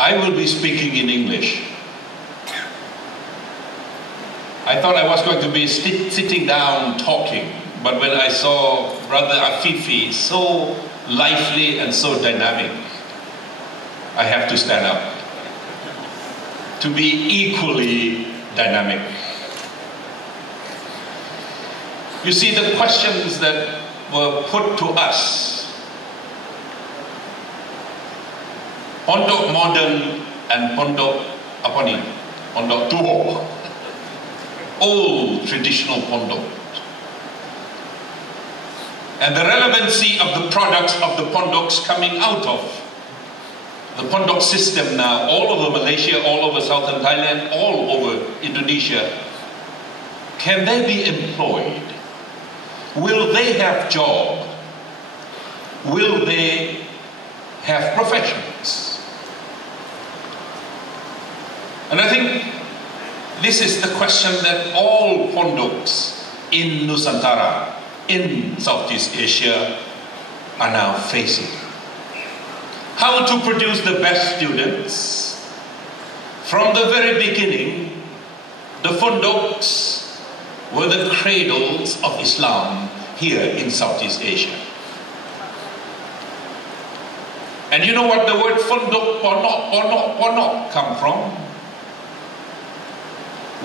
I will be speaking in English. I thought I was going to be sitting down talking, but when I saw Brother Afifi so lively and so dynamic, I have to stand up to be equally dynamic. You see, the questions that were put to us, Pondok modern and Pondok apa ni? Pondok tua, old traditional Pondok, and the relevancy of the products of the Pondoks coming out of the Pondok system now, all over Malaysia, all over southern Thailand, all over Indonesia. Can they be employed? Will they have job? Will they have professions? And I think this is the question that all Pondoks in Nusantara, in Southeast Asia, are now facing. How to produce the best students? From the very beginning, the Pondoks were the cradles of Islam here in Southeast Asia. And you know what the word Bundok Development come from?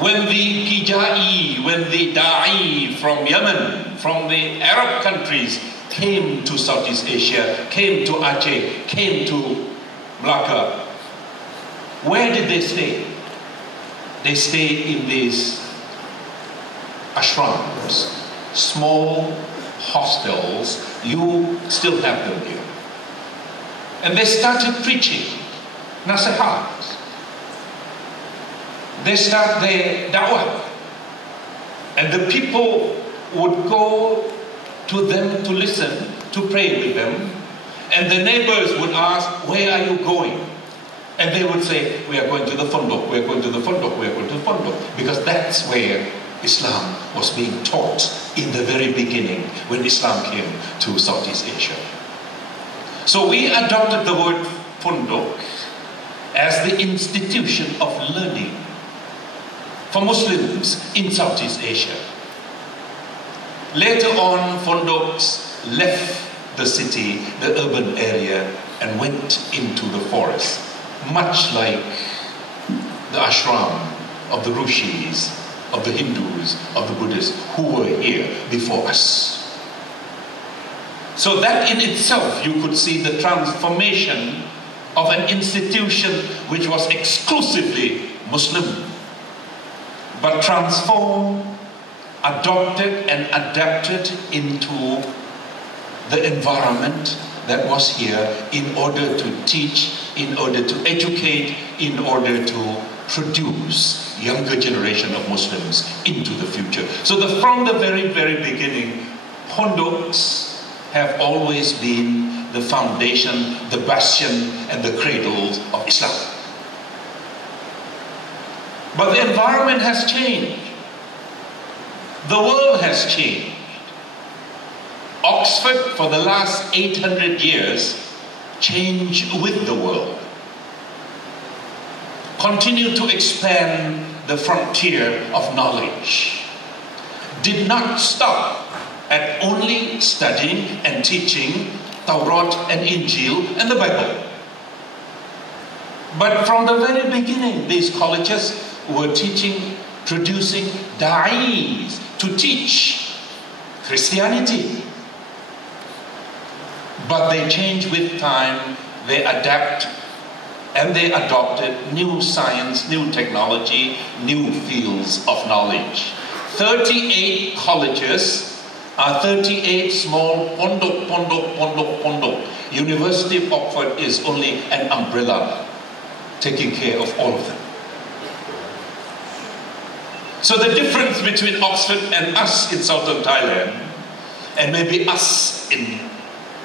When the Kijai, when the Da'i from Yemen, from the Arab countries came to Southeast Asia, came to Aceh, came to Malacca, where did they stay? They stayed in these ashrams, small hostels. You still have them here. And they started preaching nasihat. They start their da'wah. And the people would go to them to listen, to pray with them. And the neighbors would ask, where are you going? And they would say, we are going to the Bundok, we are going to the Bundok, we are going to the Bundok. Because that's where Islam was being taught in the very beginning when Islam came to Southeast Asia. So we adopted the word Bundok as the institution of learning for Muslims in Southeast Asia. Later on, Bundoks left the city, the urban area, and went into the forest, much like the ashram of the Rishis, of the Hindus, of the Buddhists who were here before us. So that in itself, you could see the transformation of an institution which was exclusively Muslim, but transformed, adopted and adapted into the environment that was here in order to teach, in order to educate, in order to produce younger generation of Muslims into the future. So from the very, very beginning, Bundoks have always been the foundation, the bastion, and the cradles of Islam. But the environment has changed. The world has changed. Oxford, for the last 800 years, changed with the world. Continued to expand the frontier of knowledge. Did not stop at only studying and teaching Taurat and Injil and the Bible. But from the very beginning, these colleges were teaching, producing da'is to teach Christianity. But they change with time, they adapt, and they adopted new science, new technology, new fields of knowledge. 38 colleges are 38 small Pondok. University of Oxford is only an umbrella taking care of all of them. So the difference between Oxford and us in southern Thailand, and maybe us in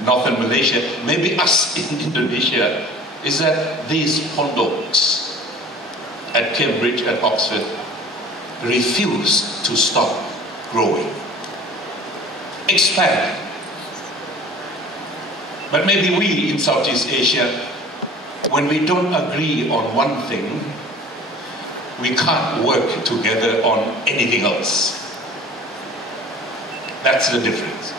northern Malaysia, maybe us in Indonesia, is that these Pondoks at Cambridge, at Oxford, refuse to stop growing, expanding. But maybe we in Southeast Asia when we don't agree on one thing, we can't work together on anything else. That's the difference.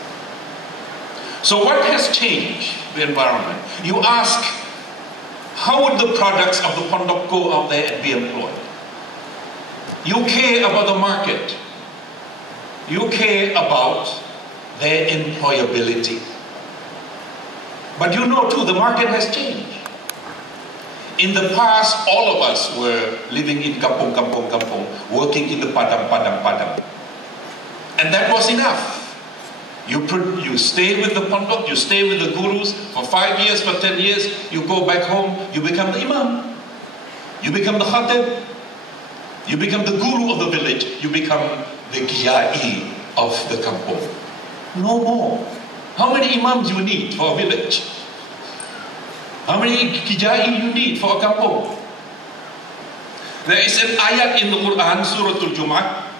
So what has changed the environment? You ask, how would the products of the Bundok go out there and be employed? You care about the market. You care about their employability. But you know too, the market has changed. In the past, all of us were living in kampung, working in the padang. And that was enough. You stay with the Bundok, you stay with the gurus for 5 years, for 10 years, you go back home, you become the imam. You become the khatib. You become the guru of the village. You become the Qiyai of the kampung. No more. How many imams you need for a village? How many Qiyai you need for a kampung? There is an ayat in the Quran, Surah Al-Jumu'ah.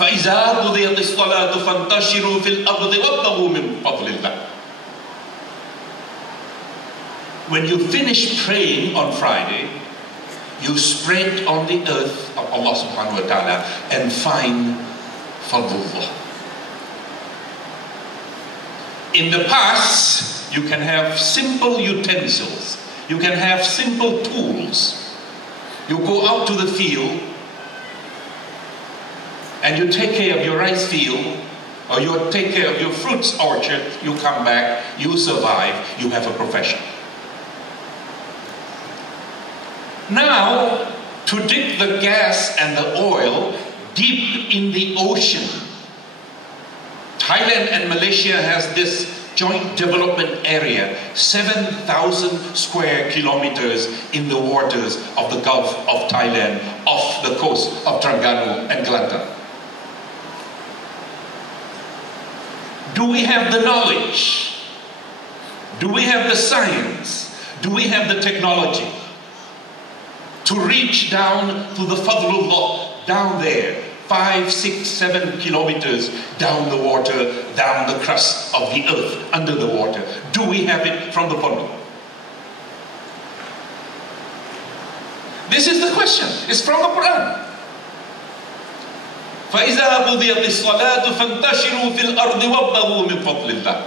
فَإِذَا قُضِيَتِ الصَّلَاةُ فَانْتَشِرُوا فِي الْأَرْضِ وَابْتَغُوا مِنْ فَضْلِ اللَّهِ. When you finish praying on Friday, you spread on the earth of Allah subhanahu wa ta'ala and find fadlullah. In the past, you can have simple utensils. You can have simple tools. You go out to the field and you take care of your rice field, or you take care of your fruits orchard, you come back, you survive, you have a profession. Now, to dig the gas and the oil deep in the ocean, Thailand and Malaysia has this joint development area, 7,000 square kilometers in the waters of the Gulf of Thailand, off the coast of Terengganu and Kelantan. Do we have the knowledge? Do we have the science? Do we have the technology to reach down to the Fadlullah down there, 5, 6, 7 kilometers down the water, down the crust of the earth, under the water? Do we have it from the Bundok? This is the question. It's from the Quran. فَإِذَا قُضِيَتِ الصَّلَاةُ فَانْتَشِرُوا فِي الْأَرْضِ وَابْتَغُوا مِنْ فَضْلِ اللَّهِ.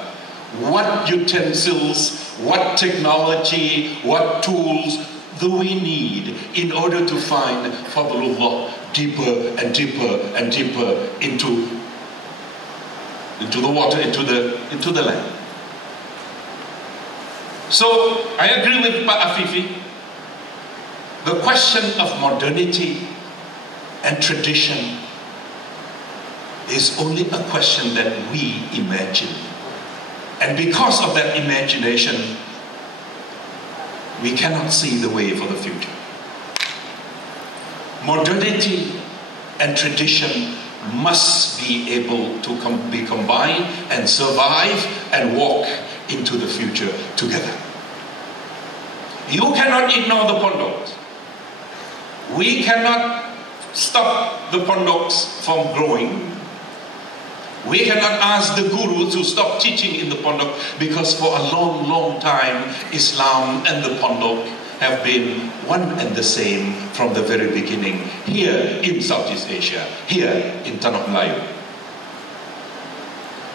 What utensils, what technology, what tools do we need in order to find Fadlullah deeper and deeper and deeper into the water, into the land? So I agree with Pa Afifi. The question of modernity and tradition is only a question that we imagine. And because of that imagination, we cannot see the way for the future. Modernity and tradition must be able to be combined and survive and walk into the future together. You cannot ignore the Bundoks. We cannot stop the Bundoks from growing. We cannot ask the guru to stop teaching in the Bundok, because for a long, long time, Islam and the Bundok have been one and the same from the very beginning, here in Southeast Asia, here in Tanah Melayu.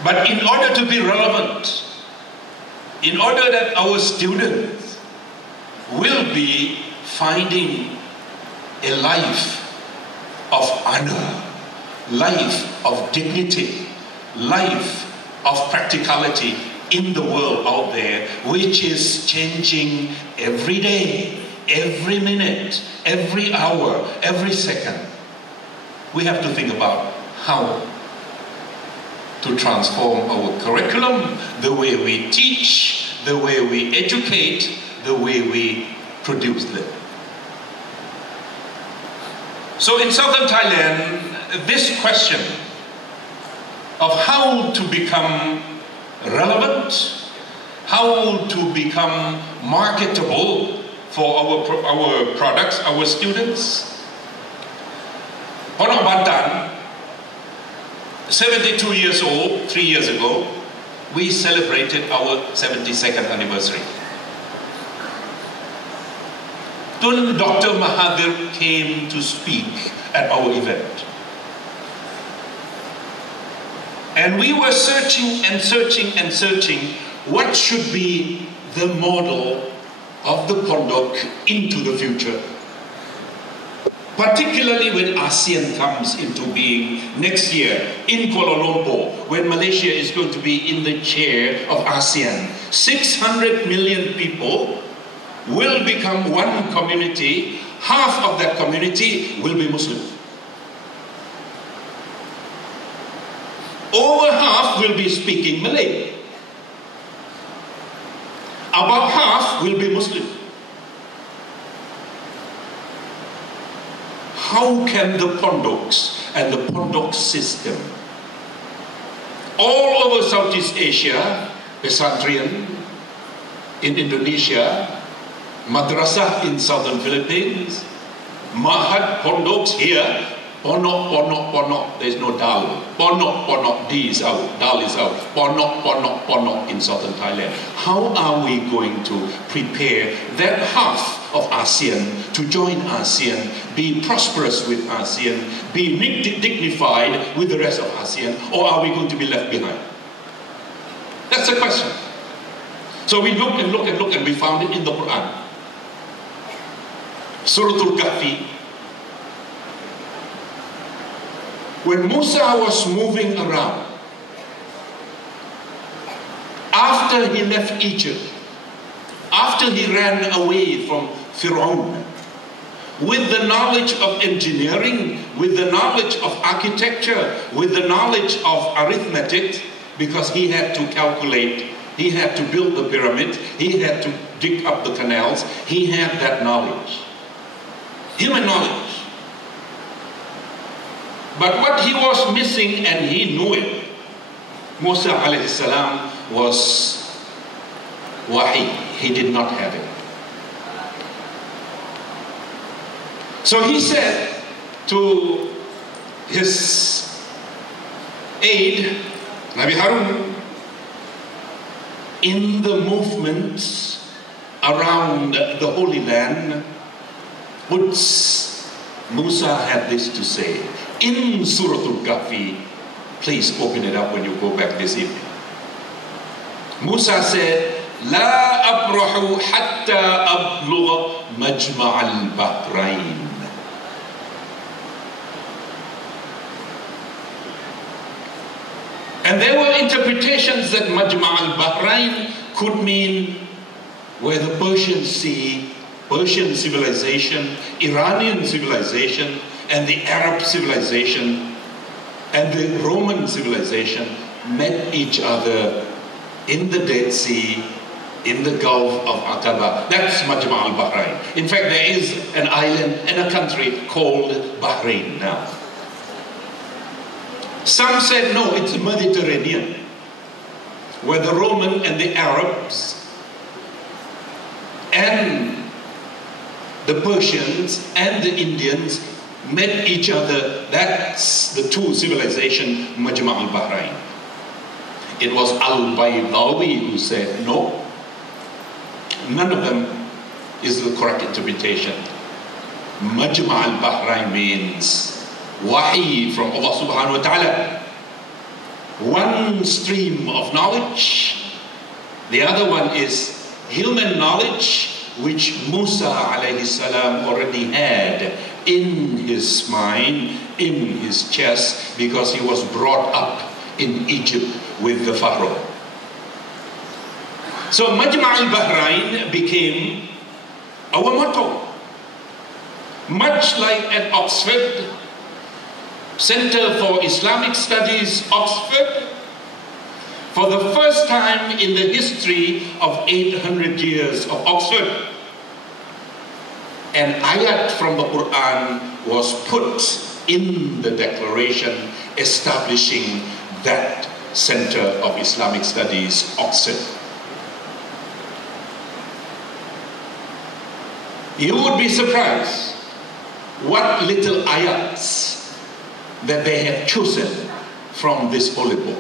But in order to be relevant, in order that our students will be finding a life of honor, life of dignity, life of practicality in the world out there, which is changing every day, every minute, every hour, every second. We have to think about how to transform our curriculum, the way we teach, the way we educate, the way we produce them. So in southern Thailand, this question of how to become relevant, how to become marketable for our products, our students. Pondok Bantan, 72 years old, 3 years ago, we celebrated our 72nd anniversary. Dr. Mahathir came to speak at our event. And we were searching and searching and searching what should be the model of the Bundok into the future. Particularly when ASEAN comes into being next year in Kuala Lumpur, when Malaysia is going to be in the chair of ASEAN. 600 million people will become one community. Half of that community will be Muslim. Over half will be speaking Malay. About half will be Muslim. How can the Bundoks and the Bundok system all over Southeast Asia, Pesantren in Indonesia, Madrasah in southern Philippines, Mahad Bundoks here, Ponok, Ponok, Ponok, there is no Dal. Ponok, Ponok, D is out, Dal is out. Ponok, Ponok, Ponok in southern Thailand. How are we going to prepare that half of ASEAN to join ASEAN, be prosperous with ASEAN, be dignified with the rest of ASEAN, or are we going to be left behind? That's the question. So we look and look and look and we found it in the Quran. Surah Al-Kahfi. When Musa was moving around, after he left Egypt, after he ran away from Pharaoh, with the knowledge of engineering, with the knowledge of architecture, with the knowledge of arithmetic, because he had to calculate, he had to build the pyramid, he had to dig up the canals, he had that knowledge, human knowledge. But what he was missing, and he knew it, Musa alayhi salam, was wahi. He did not have it. So he said to his aide, Nabi Harun, in the movements around the Holy Land, Quds, Musa had this to say. In Surah Al-Kahfi, please open it up when you go back this evening. Musa said, لا أبرح حتى أبلغ مجمع البحرين. And there were interpretations that Majma' al-Bahrain could mean where the Persian Sea, Persian civilization, Iranian civilization, and the Arab civilization and the Roman civilization met each other in the Dead Sea, in the Gulf of Aqaba. That's Majma' al-Bahrain. In fact, there is an island and a country called Bahrain now. Some said, no, it's the Mediterranean, where the Roman and the Arabs and the Persians and the Indians met each other. That's the two civilizations, Majma' al-Bahrain. It was Al-Baydawi who said, no, none of them is the correct interpretation. Majma' al-Bahrain means wahi from Allah subhanahu wa ta'ala. One stream of knowledge. The other one is human knowledge, which Musa alayhi salam already had in his mind, in his chest, because he was brought up in Egypt with the Pharaoh. So Majma' al-Bahrain became our motto. Much like at Oxford, Center for Islamic Studies, Oxford, for the first time in the history of 800 years of Oxford, an ayat from the Quran was put in the declaration establishing that Center of Islamic Studies, Oxford. You would be surprised what little ayats that they have chosen from this holy book.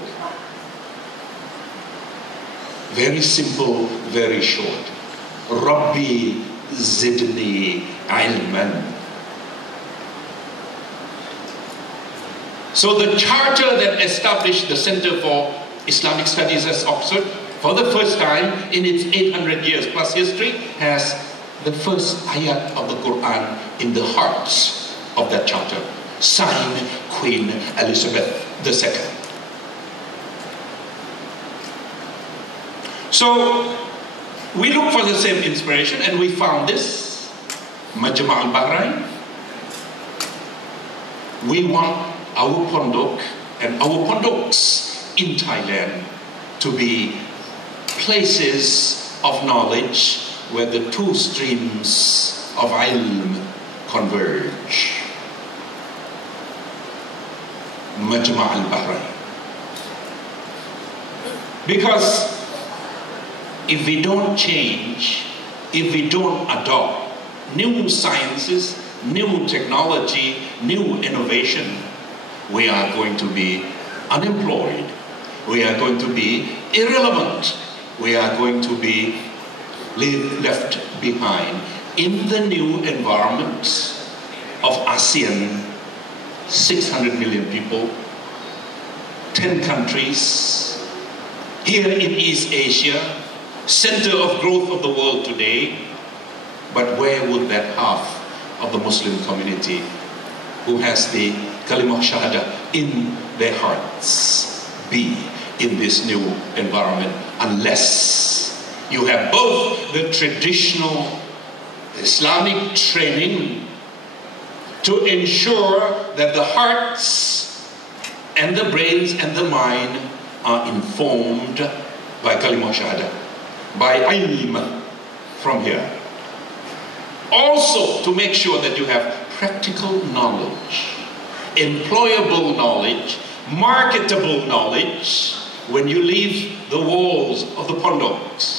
Very simple, very short. Rabbi زدني علما. So the charter that established the Center for Islamic Studies at Oxford for the first time in its 800 years plus history has the first ayat of the Quran in the hearts of that charter, signed Queen Elizabeth II. So we look for the same inspiration and we found this, Majma' al-Bahrain. We want our Bundok and our Bundoks in Thailand to be places of knowledge where the two streams of ilm converge. Majma' al-Bahrain. Because if we don't change, if we don't adopt new sciences, new technology, new innovation, we are going to be unemployed. We are going to be irrelevant. We are going to be left behind in the new environment of ASEAN, 600 million people, 10 countries, here in East Asia, center of growth of the world today. But where would that half of the Muslim community who has the Kalimah Shahada in their hearts be in this new environment unless you have both the traditional Islamic training to ensure that the hearts and the brains and the mind are informed by Kalimah Shahada, by ilm from here. Also to make sure that you have practical knowledge, employable knowledge, marketable knowledge when you leave the walls of the Bundoks.